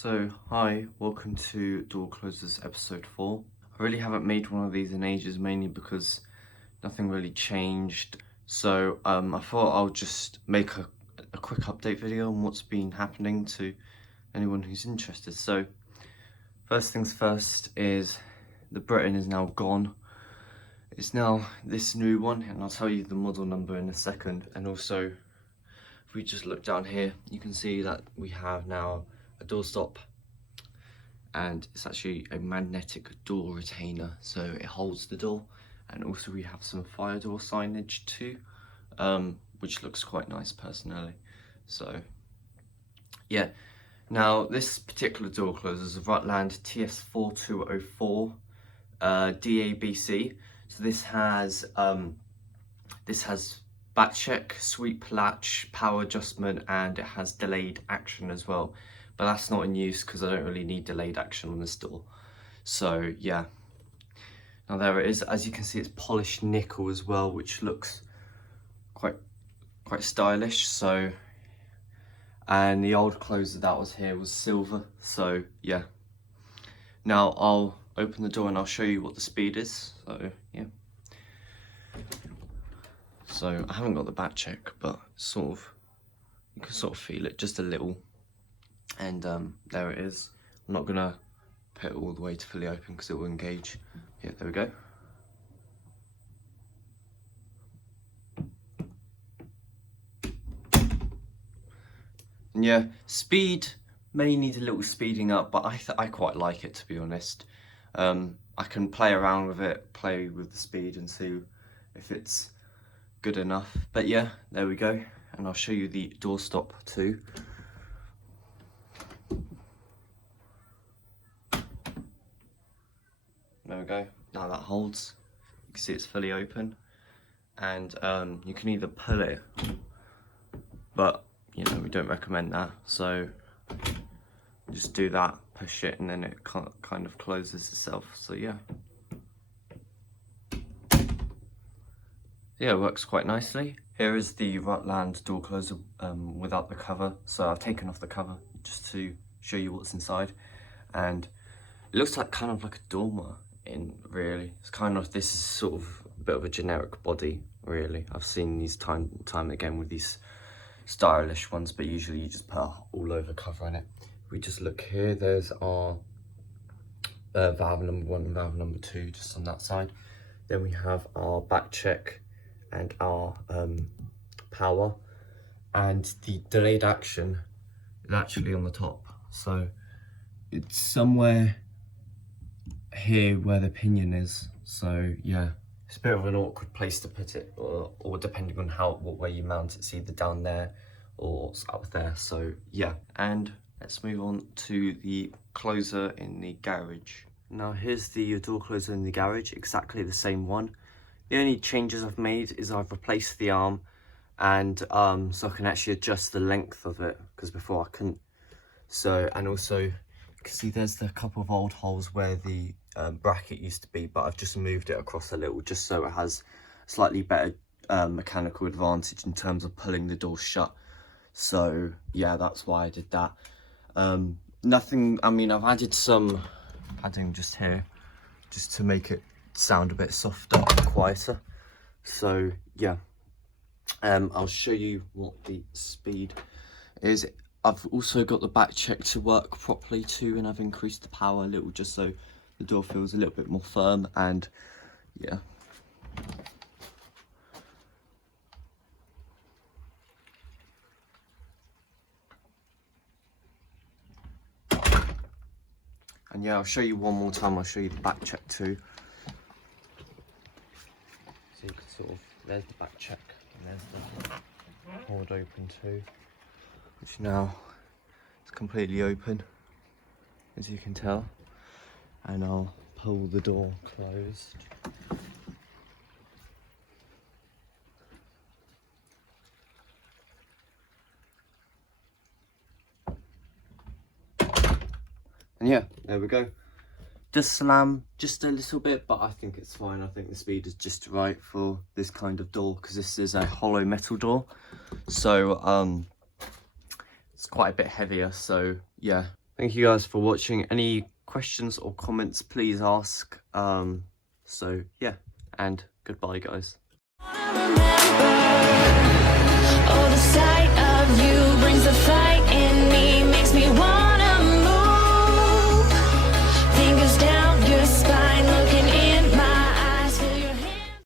So, hi, welcome to Door Closers episode 4. I really haven't made one of these in ages, mainly because nothing really changed. So, I thought I'll just make a quick update video on what's been happening to anyone who's interested. So, first things first is the Briton is now gone. It's now this new one, and I'll tell you the model number in a second. And also, if we just look down here, you can see that we have now a doorstop, and it's actually a magnetic door retainer, so it holds the door. And also we have some fire door signage too, which looks quite nice personally. So yeah, now this particular door closer is a Rutland TS4204 DABC. So this has back check, sweep latch, power adjustment, and it has delayed action as well. But that's not in use because I don't really need delayed action on this door. So yeah, now there it is. As you can see, it's polished nickel as well, which looks quite stylish. So, and the old closer that was here was silver. So yeah, now I'll open the door and I'll show you what the speed is. So yeah. So I haven't got the back check, but sort of, you can sort of feel it just a little. And there it is. I'm not gonna put it all the way to fully open because it will engage. Yeah, there we go. And yeah, speed may need a little speeding up, but I quite like it, to be honest. I can play around with it, play with the speed and see if it's good enough. But yeah, there we go. And I'll show you the doorstop too. There we go. Now that holds. You can see it's fully open, and you can either pull it, but you know we don't recommend that. So just do that, push it, and then it kind of closes itself. So yeah, it works quite nicely. Here is the Rutland door closer without the cover. So I've taken off the cover just to show you what's inside, and it looks like kind of like a dormer. Really, it's kind of, this is sort of a bit of a generic body, really. I've seen these time and again with these stylish ones, but usually you just put all over cover on it. We just look here, there's our valve number 1 and valve number 2 just on that side. Then we have our back check and our power, and the delayed action is actually on the top, so it's somewhere here where the pinion is. So yeah, it's a bit of an awkward place to put it, or depending on what way you mount it, it's either down there or up there. So yeah, and let's move on to the closer in the garage. Now here's the door closer in the garage, exactly the same one. The only changes I've made is I've replaced the arm, and so I can actually adjust the length of it, because before I couldn't. So, and also you can see there's a couple of old holes where the bracket used to be, but I've just moved it across a little just so it has slightly better mechanical advantage in terms of pulling the door shut. So yeah, that's why I did that. Nothing, I mean, I've added some padding just here just to make it sound a bit softer, quieter. So yeah, I'll show you what the speed is. I've also got the back check to work properly too, and I've increased the power a little just so the door feels a little bit more firm. And yeah, and yeah, I'll show you one more time. I'll show you the back check too. So you can sort of, there's the back check, and there's the cord open too, which now is completely open, as you can tell. And I'll pull the door closed. And yeah, there we go. Does slam just a little bit, but I think it's fine. I think the speed is just right for this kind of door, because this is a hollow metal door. So it's quite a bit heavier, so yeah, Thank you guys for watching. Any questions or comments, please ask. So yeah, and goodbye guys.